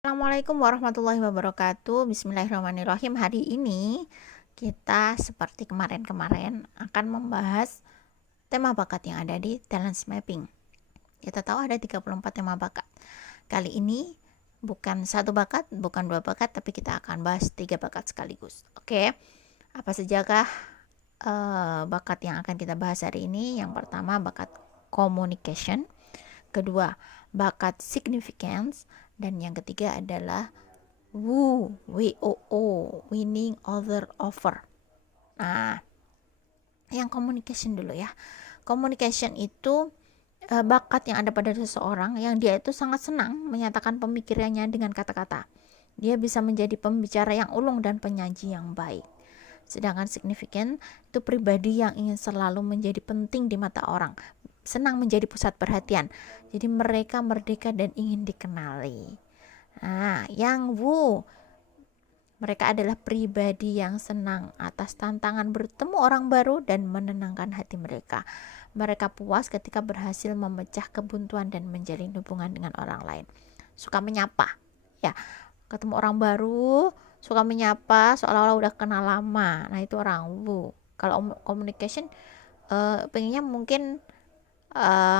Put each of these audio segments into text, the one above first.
Assalamualaikum warahmatullahi wabarakatuh. Bismillahirrahmanirrahim. Hari ini kita seperti kemarin-kemarin akan membahas tema bakat yang ada di talent mapping. Kita tahu ada 34 tema bakat. Kali ini bukan satu bakat, bukan dua bakat, tapi kita akan bahas 3 bakat sekaligus. Oke. Apa sajakah bakat yang akan kita bahas hari ini? Yang pertama bakat communication, kedua bakat significance, dan yang ketiga adalah WOO, winning other over. Nah, yang communication dulu ya. Communication itu bakat yang ada pada seseorang yang dia itu sangat senang menyatakan pemikirannya dengan kata-kata. Dia bisa menjadi pembicara yang ulung dan penyaji yang baik. Sedangkan signifikan itu pribadi yang ingin selalu menjadi penting di mata orang, senang menjadi pusat perhatian. Jadi mereka merdeka dan ingin dikenali. Nah, yang Wu, mereka adalah pribadi yang senang atas tantangan bertemu orang baru dan menenangkan hati mereka. Mereka puas ketika berhasil memecah kebuntuan dan menjalin hubungan dengan orang lain. Suka menyapa, ya, ketemu orang baru, suka menyapa seolah-olah udah kenal lama. Nah, itu orang Wu. Kalau communication pengennya mungkin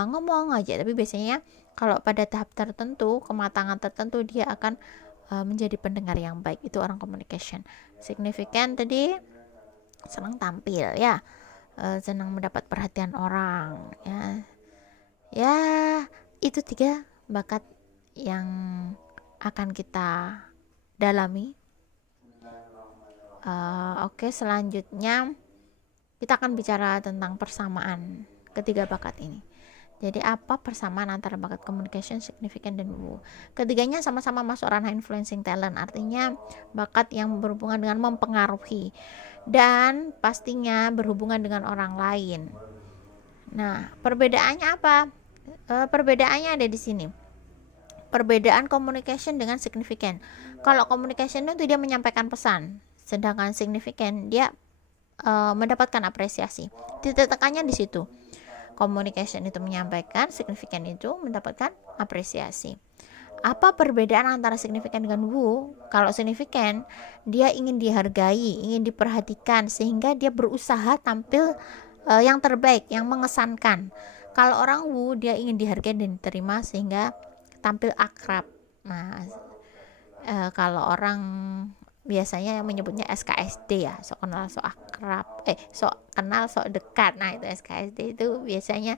ngomong aja, tapi biasanya kalau pada tahap tertentu, kematangan tertentu, dia akan menjadi pendengar yang baik. Itu orang communication. Signifikan tadi senang tampil ya, senang mendapat perhatian orang ya. Ya, itu 3 bakat yang akan kita dalami. Oke, selanjutnya kita akan bicara tentang persamaan ketiga bakat ini. Jadi apa persamaan antara bakat communication, significant, dan Wu? Ketiganya sama-sama masuk ranah influencing talent, artinya bakat yang berhubungan dengan mempengaruhi dan pastinya berhubungan dengan orang lain. Nah, perbedaannya apa? Perbedaannya ada di sini. Perbedaan communication dengan significant. Kalau communication itu dia menyampaikan pesan, sedangkan significant dia mendapatkan apresiasi. Titik tekannya di situ. Communication itu menyampaikan, signifikan itu mendapatkan apresiasi. Apa perbedaan antara signifikan dengan Wu? Kalau signifikan, dia ingin dihargai, ingin diperhatikan, sehingga dia berusaha tampil yang terbaik, yang mengesankan. Kalau orang Wu, dia ingin dihargai dan diterima sehingga tampil akrab. Nah, kalau orang biasanya yang menyebutnya SKSD ya, sok kenal sok akrab, sok kenal sok dekat. Nah, itu SKSD itu biasanya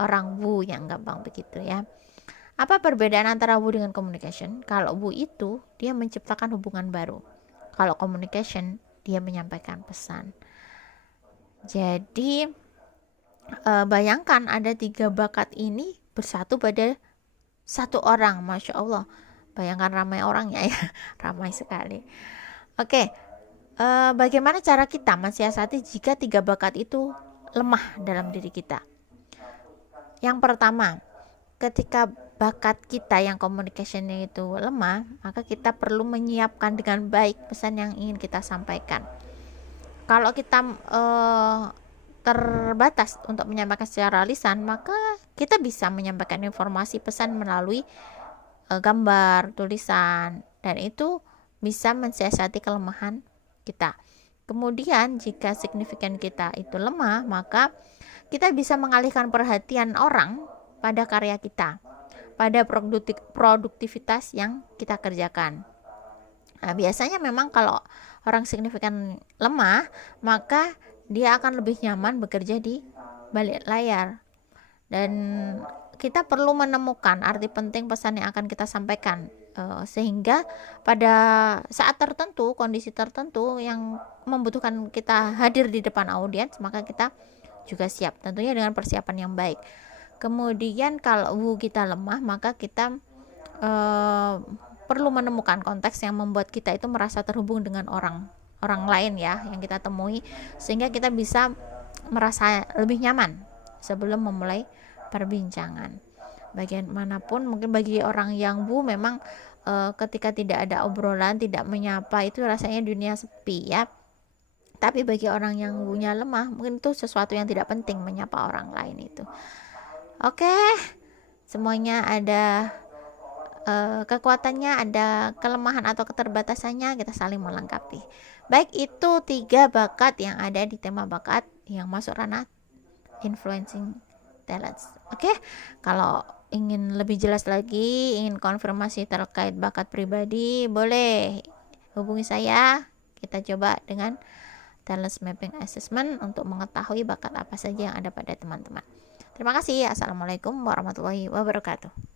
orang Wu yang gampang begitu ya. Apa perbedaan antara Wu dengan communication? Kalau Wu itu dia menciptakan hubungan baru, kalau communication dia menyampaikan pesan. Jadi bayangkan ada 3 bakat ini bersatu pada satu orang. Masya Allah, bayangkan ramai orangnya ya. Ramai sekali. Oke, bagaimana cara kita mensiasati jika 3 bakat itu lemah dalam diri kita? Yang pertama, ketika bakat kita yang communication-nya itu lemah, maka kita perlu menyiapkan dengan baik pesan yang ingin kita sampaikan. Kalau kita terbatas untuk menyampaikan secara lisan, maka kita bisa menyampaikan informasi pesan melalui gambar, tulisan, dan itu bisa mensiasati kelemahan kita. Kemudian jika signifikan kita itu lemah, maka kita bisa mengalihkan perhatian orang pada karya kita, pada produktivitas yang kita kerjakan. Nah, biasanya memang kalau orang signifikan lemah, maka dia akan lebih nyaman bekerja di balik layar. Dan kita perlu menemukan arti penting pesan yang akan kita sampaikan, sehingga pada saat tertentu, kondisi tertentu yang membutuhkan kita hadir di depan audiens, maka kita juga siap, tentunya dengan persiapan yang baik. Kemudian kalau Wu kita lemah, maka kita perlu menemukan konteks yang membuat kita itu merasa terhubung dengan orang lain ya, yang kita temui, sehingga kita bisa merasa lebih nyaman sebelum memulai perbincangan. Bagaimanapun mungkin bagi orang yang Wu memang ketika tidak ada obrolan, tidak menyapa, itu rasanya dunia sepi ya. Tapi bagi orang yang Wu-nya lemah, mungkin itu sesuatu yang tidak penting menyapa orang lain itu. Oke, semuanya ada kekuatannya, ada kelemahan atau keterbatasannya, kita saling melengkapi. Baik, itu 3 bakat yang ada di tema bakat yang masuk ranah influencing talents. Oke, kalau ingin lebih jelas lagi, ingin konfirmasi terkait bakat pribadi, boleh hubungi saya. Kita coba dengan talent mapping assessment untuk mengetahui bakat apa saja yang ada pada teman-teman. Terima kasih. Assalamualaikum warahmatullahi wabarakatuh.